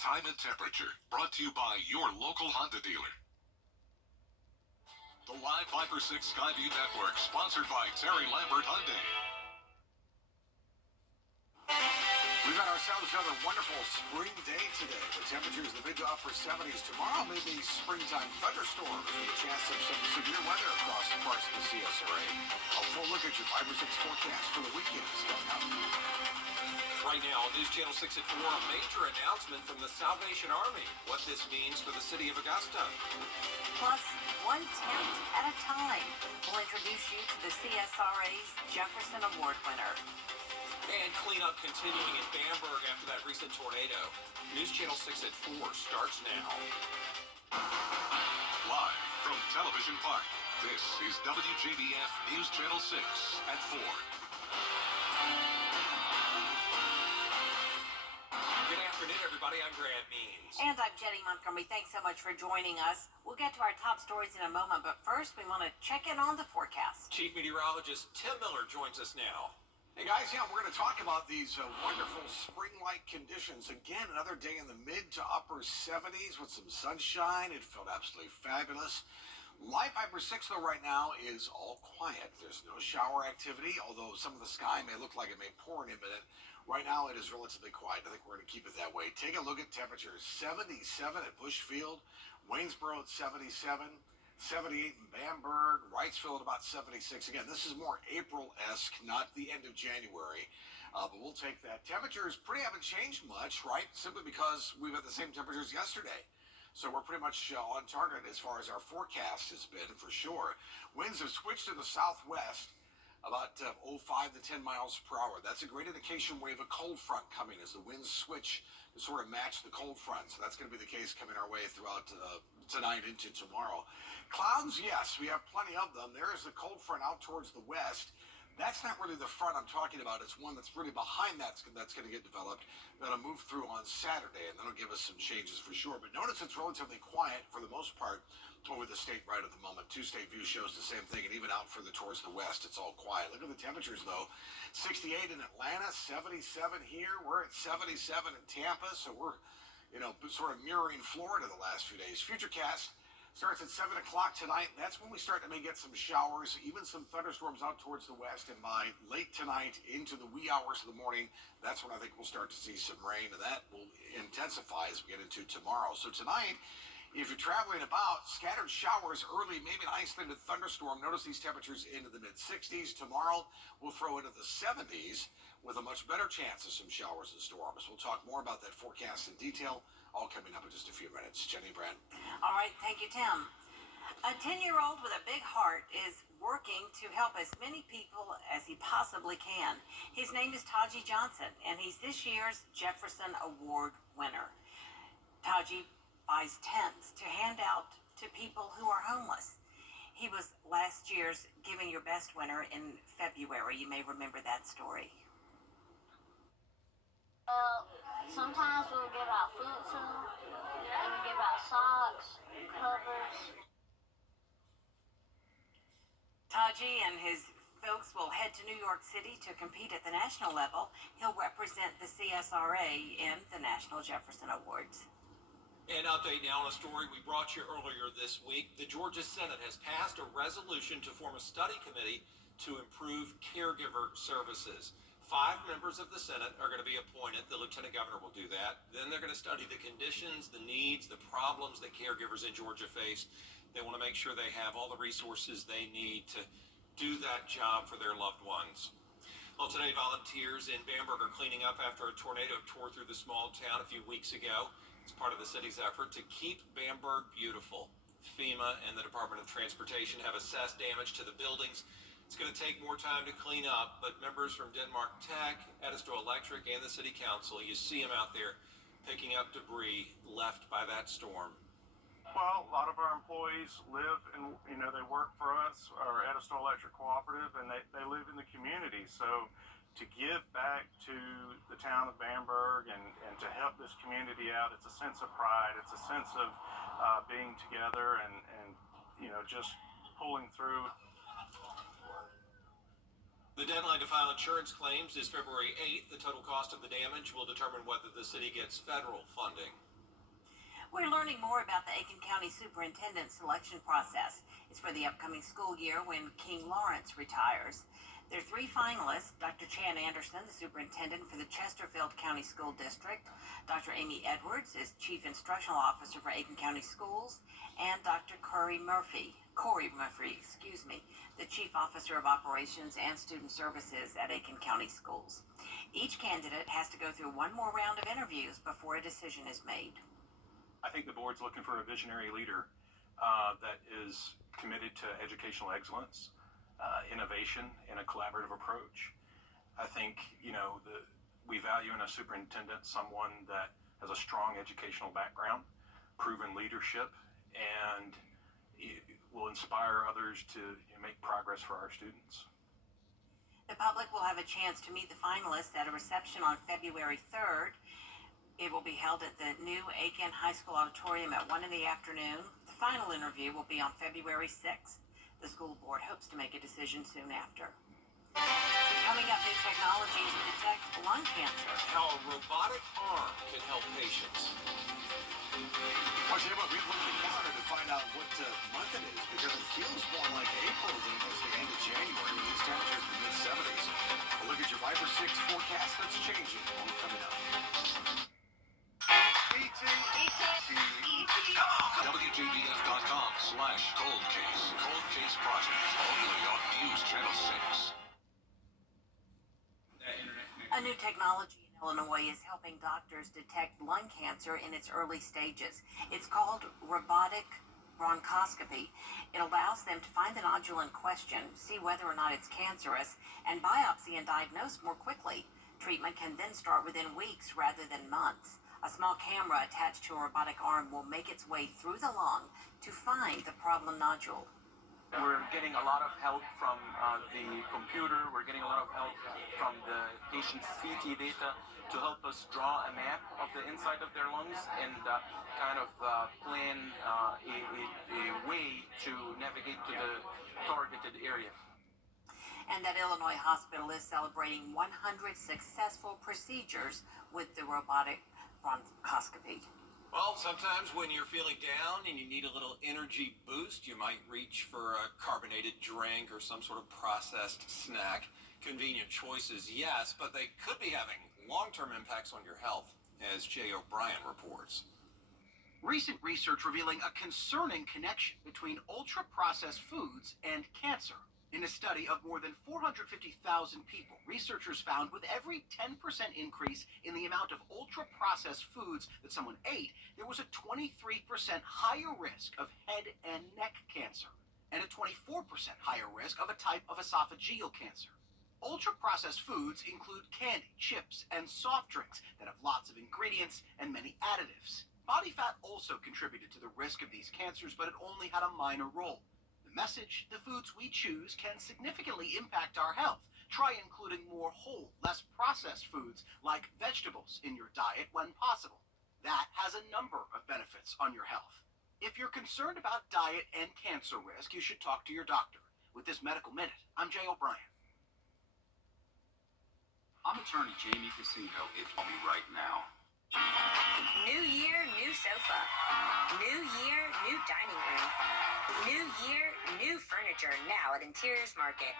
Time and temperature, brought to you by your local Honda dealer. The Live Viper 6 Skyview Network, sponsored by Terry Lambert Hyundai. We've got ourselves another wonderful spring day today. The temperatures in the mid to upper 70s. Tomorrow may be springtime thunderstorms with a chance of some severe weather across parts of the CSRA. A full look at your Viper 6 forecast for the weekend is coming up. Right now on News Channel 6 at 4, a major announcement from the Salvation Army. What this means for the city of Augusta. Plus, one tent at a time. We'll introduce you to the CSRA's Jefferson Award winner. And cleanup continuing in Bamberg after that recent tornado. News Channel 6 at 4 starts now. Live from Television Park, this is WJBF News Channel 6 at 4. Good afternoon, everybody. I'm Grant Means. And I'm Jenny Montgomery. Thanks so much for joining us. We'll get to our top stories in a moment, but first we want to check in on the forecast. Chief Meteorologist Tim Miller joins us now. Hey guys, we're going to talk about these wonderful spring-like conditions. Again, another day in the mid to upper 70s with some sunshine. It felt absolutely fabulous. Live Viper 6, though, right now is all quiet. There's no shower activity, although some of the sky may look like it may pour in a minute. Right now, it is relatively quiet. I think we're going to keep it that way. Take a look at temperatures. 77 at Bushfield, Waynesboro at 77. 78 in Bamberg, Wrightsville at about 76. Again, this is more April-esque, not the end of January, but we'll take that. Temperatures haven't changed much, right? Simply because we've had the same temperatures yesterday. So we're pretty much on target as far as our forecast has been, for sure. Winds have switched to the southwest, about 5 to 10 miles per hour. That's a great indication we have a cold front coming as the winds switch to sort of match the cold front. So that's going to be the case coming our way throughout tonight into tomorrow. Clouds, yes, we have plenty of them. There is the cold front out towards the west. That's not really the front I'm talking about. It's one that's really behind that's going to get developed. That'll move through on Saturday, and that'll give us some changes for sure. But notice it's relatively quiet for the most part over the state right at the moment. Two-state view shows the same thing, and even out further towards the west, it's all quiet. Look at the temperatures, though. 68 in Atlanta, 77 here. We're at 77 in Tampa, so we're, sort of mirroring Florida the last few days. Futurecast starts at 7 o'clock tonight. That's when we start to may get some showers, even some thunderstorms out towards the west. And by late tonight into the wee hours of the morning, that's when I think we'll start to see some rain. And that will intensify as we get into tomorrow. So tonight, if you're traveling about, scattered showers early, maybe an isolated thunderstorm. Notice these temperatures into the mid-60s. Tomorrow, we'll throw into the 70s with a much better chance of some showers and storms. We'll talk more about that forecast in detail, all coming up in just a few minutes. Jenny, Brad. All right, thank you, Tim. A 10-year-old with a big heart is working to help as many people as he possibly can. His name is Taji Johnson, and he's this year's Jefferson Award winner. Taji buys tents to hand out to people who are homeless. He was last year's Giving Your Best winner in February. You may remember that story. Sometimes we'll give out food to them, and we give out socks, covers. Taji and his folks will head to New York City to compete at the national level. He'll represent the CSRA in the National Jefferson Awards. An update now on a story we brought you earlier this week. The Georgia Senate has passed a resolution to form a study committee to improve caregiver services. 5 members of the Senate are going to be appointed. The Lieutenant Governor will do that. Then they're going to study the conditions, the needs, the problems that caregivers in Georgia face. They want to make sure they have all the resources they need to do that job for their loved ones. Well, today, volunteers in Bamberg are cleaning up after a tornado tore through the small town a few weeks ago. It's part of the city's effort to keep Bamberg beautiful. FEMA and the Department of Transportation have assessed damage to the buildings. It's going to take more time to clean up, but members from Denmark Tech, Edisto Electric, and the City Council, you see them out there picking up debris left by that storm. Well, a lot of our employees live and, they work for us, our Edisto Electric Cooperative, and they live in the community. So to give back to the town of Bamberg and to help this community out, it's a sense of pride. It's a sense of being together and just pulling through. The deadline to file insurance claims is February 8th. The total cost of the damage will determine whether the city gets federal funding. We're learning more about the Aiken County Superintendent selection process. It's for the upcoming school year when King Lawrence retires. There are 3 finalists: Dr. Chan Anderson, the superintendent for the Chesterfield County School District; Dr. Amy Edwards is Chief Instructional Officer for Aiken County Schools; and Dr. Corey Murphy, the Chief Officer of Operations and Student Services at Aiken County Schools. Each candidate has to go through one more round of interviews before a decision is made. I think the board's looking for a visionary leader that is committed to educational excellence, innovation, and a collaborative approach. I think, we value in a superintendent someone that has a strong educational background, proven leadership, and will inspire others to make progress for our students. The public will have a chance to meet the finalists at a reception on February 3rd. It will be held at the new Aiken High School Auditorium at 1 in the afternoon. The final interview will be on February 6th. The school board hopes to make a decision soon after. Coming up, new technology to detect lung cancer. How a robotic arm can help patients. Well, tell you what, we look at the calendar to find out what month it is, because it feels more like April than it does the end of January with these temperatures in the mid-70s. A look at your Viper 6 forecast. That's changing. All coming up. WJBF.com/cold case. Cold Case Project. Only on News Channel 6. A new technology in Illinois is helping doctors detect lung cancer in its early stages. It's called robotic bronchoscopy. It allows them to find the nodule in question, see whether or not it's cancerous, and biopsy and diagnose more quickly. Treatment can then start within weeks rather than months. A small camera attached to a robotic arm will make its way through the lung to find the problem nodule. We're getting a lot of help from the computer. We're getting a lot of help from the patient's CT data to help us draw a map of the inside of their lungs and plan a way to navigate to the targeted area. And that Illinois hospital is celebrating 100 successful procedures with the robotic bronchoscopy. Well, sometimes when you're feeling down and you need a little energy boost, you might reach for a carbonated drink or some sort of processed snack. Convenient choices, yes, but they could be having long-term impacts on your health, as Jay O'Brien reports. Recent research revealing a concerning connection between ultra-processed foods and cancer. In a study of more than 450,000 people, researchers found with every 10% increase in the amount of ultra-processed foods that someone ate, there was a 23% higher risk of head and neck cancer, and a 24% higher risk of a type of esophageal cancer. Ultra-processed foods include candy, chips, and soft drinks that have lots of ingredients and many additives. Body fat also contributed to the risk of these cancers, but it only had a minor role. The message: the foods we choose can significantly impact our health. Try including more whole, less processed foods like vegetables in your diet when possible. That has a number of benefits on your health. If you're concerned about diet and cancer risk, you should talk to your doctor. With this Medical Minute, I'm Jay O'Brien. I'm attorney Jamie Casino. It's me right now. New year, new sofa. New year, new dining room. New year, new furniture now at Interiors Market.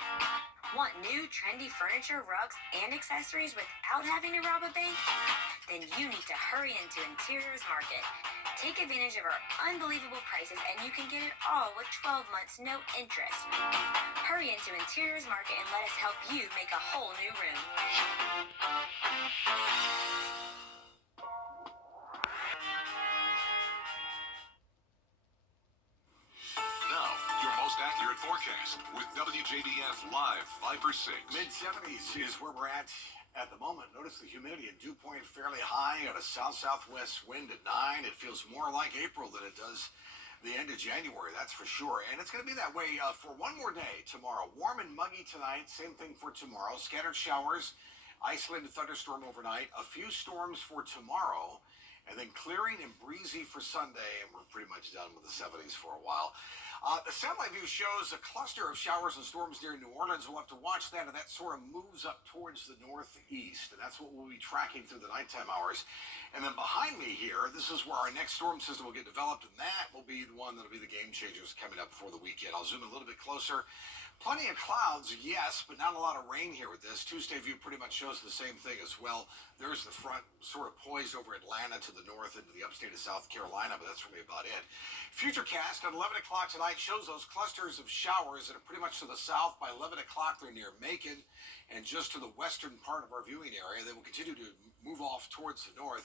Want new trendy furniture, rugs, and accessories without having to rob a bank? Then you need to hurry into Interiors Market. Take advantage of our unbelievable prices and you can get it all with 12 months, no interest. Hurry into Interiors Market and let us help you make a whole new room. Now, your most accurate forecast with WJBF Live Viper 6. Mid-70s is where we're at the moment. Notice the humidity in Dew Point fairly high, at a south-southwest wind at 9. It feels more like April than it does the end of January, that's for sure. And it's going to be that way for one more day tomorrow. Warm and muggy tonight, same thing for tomorrow. Scattered showers, isolated thunderstorm overnight, a few storms for tomorrow, and then clearing and breezy for Sunday, and we're pretty much done with the 70s for a while. The satellite view shows a cluster of showers and storms near New Orleans. We'll have to watch that, and that sort of moves up towards the northeast, and that's what we'll be tracking through the nighttime hours. And then behind me here, this is where our next storm system will get developed, and that will be the one that'll be the game changers coming up for the weekend. I'll zoom in a little bit closer. Plenty of clouds, yes, but not a lot of rain here with this. Tuesday view pretty much shows the same thing as well. There's the front sort of poised over Atlanta to the north into the upstate of South Carolina, but that's really about it. Futurecast at 11 o'clock tonight shows those clusters of showers that are pretty much to the south. By 11 o'clock, they're near Macon and just to the western part of our viewing area. They will continue to move off towards the north.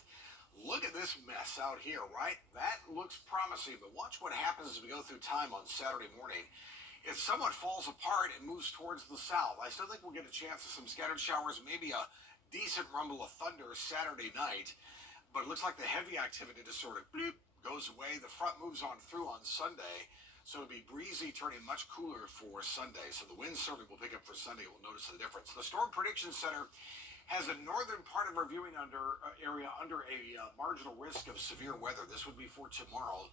Look at this mess out here, right? That looks promising, but watch what happens as we go through time on Saturday morning. It somewhat falls apart and moves towards the south. I still think we'll get a chance of some scattered showers, maybe a decent rumble of thunder Saturday night. But it looks like the heavy activity just sort of bloop, goes away. The front moves on through on Sunday. So it'll be breezy, turning much cooler for Sunday. So the wind certainly will pick up for Sunday. We'll notice the difference. The Storm Prediction Center has a northern part of our viewing area under a marginal risk of severe weather. This would be for tomorrow.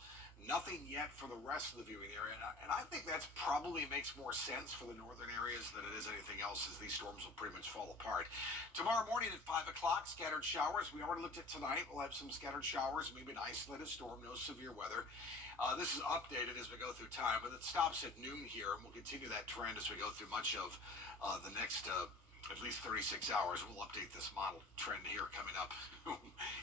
Nothing yet for the rest of the viewing area. And I think that's probably makes more sense for the northern areas than it is anything else, as these storms will pretty much fall apart. Tomorrow morning at 5 o'clock, scattered showers. We already looked at tonight. We'll have some scattered showers, maybe an isolated storm, no severe weather. This is updated as we go through time, but it stops at noon here, and we'll continue that trend as we go through much of the next at least 36 hours. We'll update this model trend here coming up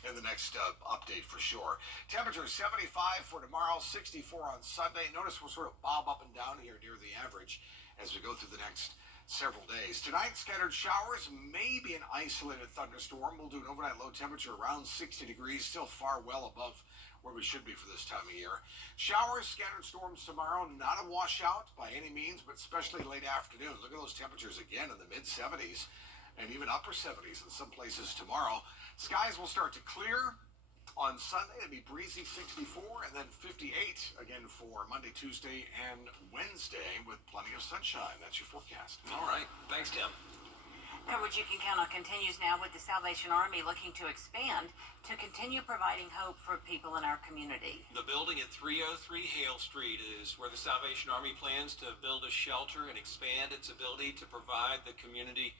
in the next update for sure. Temperature 75 for tomorrow, 64 on Sunday. Notice we'll sort of bob up and down here near the average as we go through the next several days. Tonight, scattered showers, maybe an isolated thunderstorm. We'll do an overnight low temperature around 60 degrees, still far well above where we should be for this time of year. Showers, scattered storms tomorrow, not a washout by any means, but especially late afternoon. Look at those temperatures again in the mid-70s and even upper 70s in some places tomorrow. Skies will start to clear on Sunday. It'll be breezy, 64, and then 58 again for Monday, Tuesday, and Wednesday with plenty of sunshine. That's your forecast. All right. Thanks, Tim. Coverage you can count on continues now with the Salvation Army looking to expand to continue providing hope for people in our community. The building at 303 Hale Street is where the Salvation Army plans to build a shelter and expand its ability to provide the community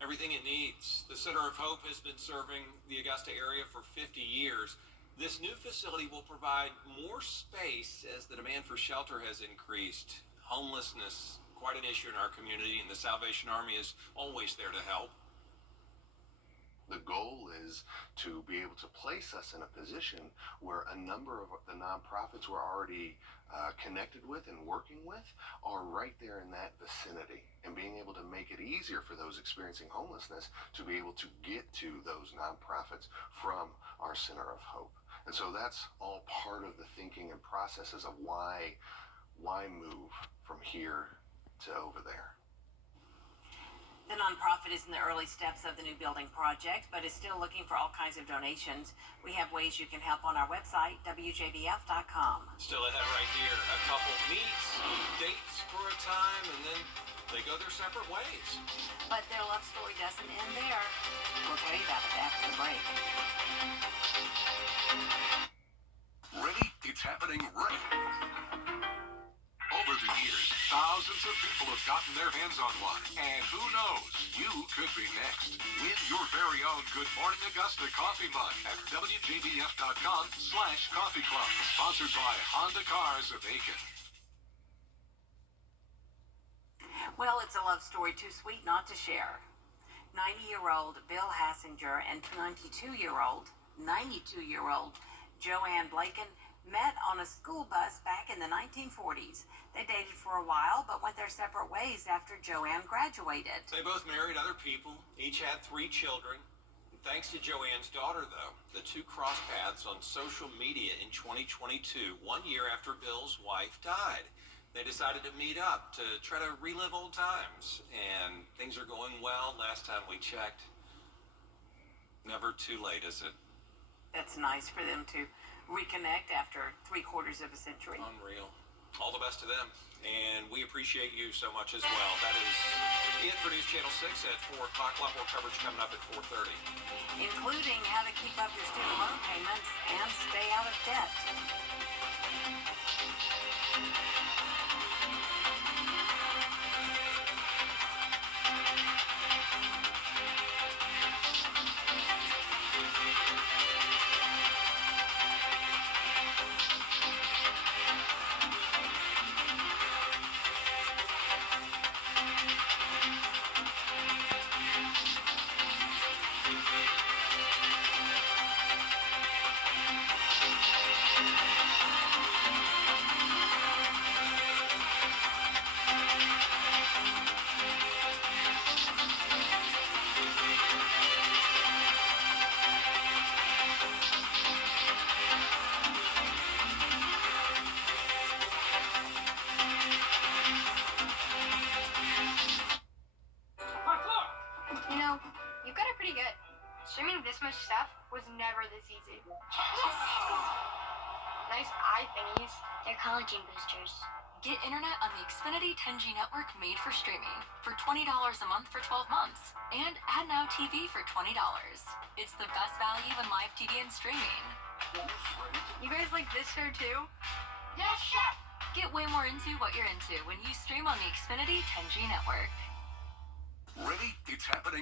everything it needs. The Center of Hope has been serving the Augusta area for 50 years. This new facility will provide more space as the demand for shelter has increased. Homelessness, quite an issue in our community, and the Salvation Army is always there to help. The goal is to be able to place us in a position where a number of the nonprofits we're already connected with and working with are right there in that vicinity, and being able to make it easier for those experiencing homelessness to be able to get to those nonprofits from our Center of Hope. And so that's all part of the thinking and processes of why move from here to over there. The nonprofit is in the early steps of the new building project, but is still looking for all kinds of donations. We have ways you can help on our website, WJBF.com. Still ahead right here. A couple meets, dates for a time, and then they go their separate ways. But their love story doesn't end there. We'll tell you about it after the break. Ready? It's happening right. Over the years, thousands of people have gotten their hands on one. And who knows, you could be next. Win your very own Good Morning Augusta coffee mug at WJBF.com/coffee club. Sponsored by Honda Cars of Aiken. Well, it's a love story too sweet not to share. 90-year-old Bill Hassinger and 92-year-old Joanne Blaken met on a school bus back in the 1940s. They dated for a while, but went their separate ways after Joanne graduated. They both married other people, each had 3 children. And thanks to Joanne's daughter, though, the two crossed paths on social media in 2022, 1 year after Bill's wife died. They decided to meet up to try to relive old times, and things are going well. Last time we checked, never too late, is it? That's nice for them to reconnect after 3/4 of a century. Unreal. All the best to them. And we appreciate you so much as well. That is it for News Channel 6 at 4 o'clock. A lot more coverage coming up at 4:30. Including how to keep up your student loan payments and debt. You know, you got it pretty good. Streaming this much stuff was never this easy. Nice eye thingies. They're collagen boosters. Get internet on the Xfinity 10G network made for streaming for $20 a month for 12 months. And Add Now TV for $20. It's the best value in live TV and streaming. You guys like this show too? Yes, chef! Get way more into what you're into when you stream on the Xfinity 10G network. Ready? It's happening.